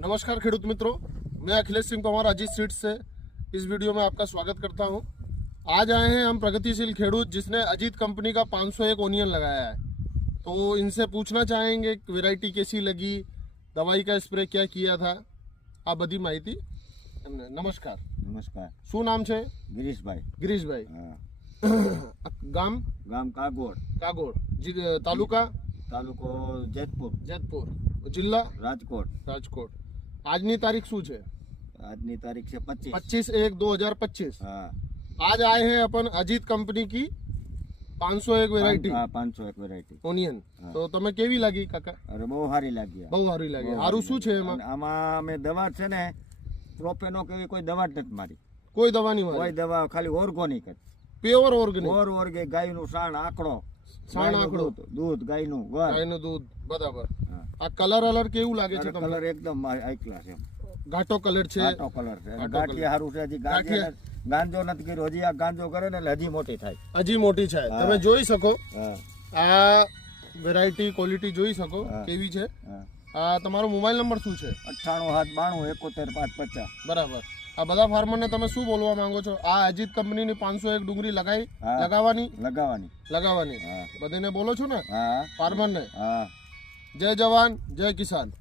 नमस्कार खेडूत मित्रों, मैं अखिलेश सिंह पवार अजीत सीड्स से इस वीडियो में आपका स्वागत करता हूं। आज आए हैं हम प्रगतिशील खेडूत जिसने अजीत कंपनी का 501 ओनियन लगाया है। तो इनसे पूछना चाहेंगे वैरायटी कैसी लगी, दवाई का स्प्रे क्या किया था, आ बधी माहिती एમને। नमस्कार। नमस्कार। શું નામ છે? गिरीशभाई। गिरीशभाई। ગામ गाम कागोड़, કાગોડ, તાલુકા तालुको जेतपुर, જેતપુર, જિલ્લા राजकोट। રાજકોટ। આજની તારીખ શું છે? આજની તારીખ છે 25। 25/1/2025। हाँ, आज आए हैं अपन अजीत कंपनी की 501 वेरायटी हाँ, 501 વેરાયટી ઓનિયન। હા। તો તમે કેવી લાગી કાકા? અરે બહુ સારી લાગી આ। બહુ સારી લાગી। બહુ સારું સારી શું છે લાગી। એમાં? અને આમાં અમે દવા છે ને પ્રોપેનો કેવી કોઈ દવા જ નથી મારી, કોઈ દવા નહીં કોઈ મારી, દવા, ખાલી ઓર્ગોનિક જ, પ્યોર ઓર્ગેનિક, ઓર્ગે ગાયનું સાણ આકડો, સાણ ગાયનું આકડો, દૂધ ગાયનું ગર। ગાયનું દૂધ, બરાબર। હા। આ કલર અલર કેવું લાગે છે તમને? કલર એકદમ હાઈ ક્લાસ છે, ઘાટો કલર છે, ઘાટો કલર છે। અને ઘાટો ગાંઠિયા સારું છે, હજી ગાંજો નથી કર્યો, હજી આ ગાંજો કરે ને એટલે હજી મોટી થાય। હજી મોટી છે। હા। તમે જોઈ શકો હા, આ વેરાયટી ક્વોલિટી જોઈ શકો હા। કેવી છે। હા। આ તમારો મોબાઈલ નંબર શું છે? 98 792 71 550। બરાબર। આ બધા ફાર્મરને તમે શું બોલવા માંગો છો? આ અજીત કંપનીની 501 ડુંગળી હા। લગાવવાની લગાવવાની। બધાને બોલો છો ને હા, ફાર્મરને? હા। જય જવાન જય કિસાન।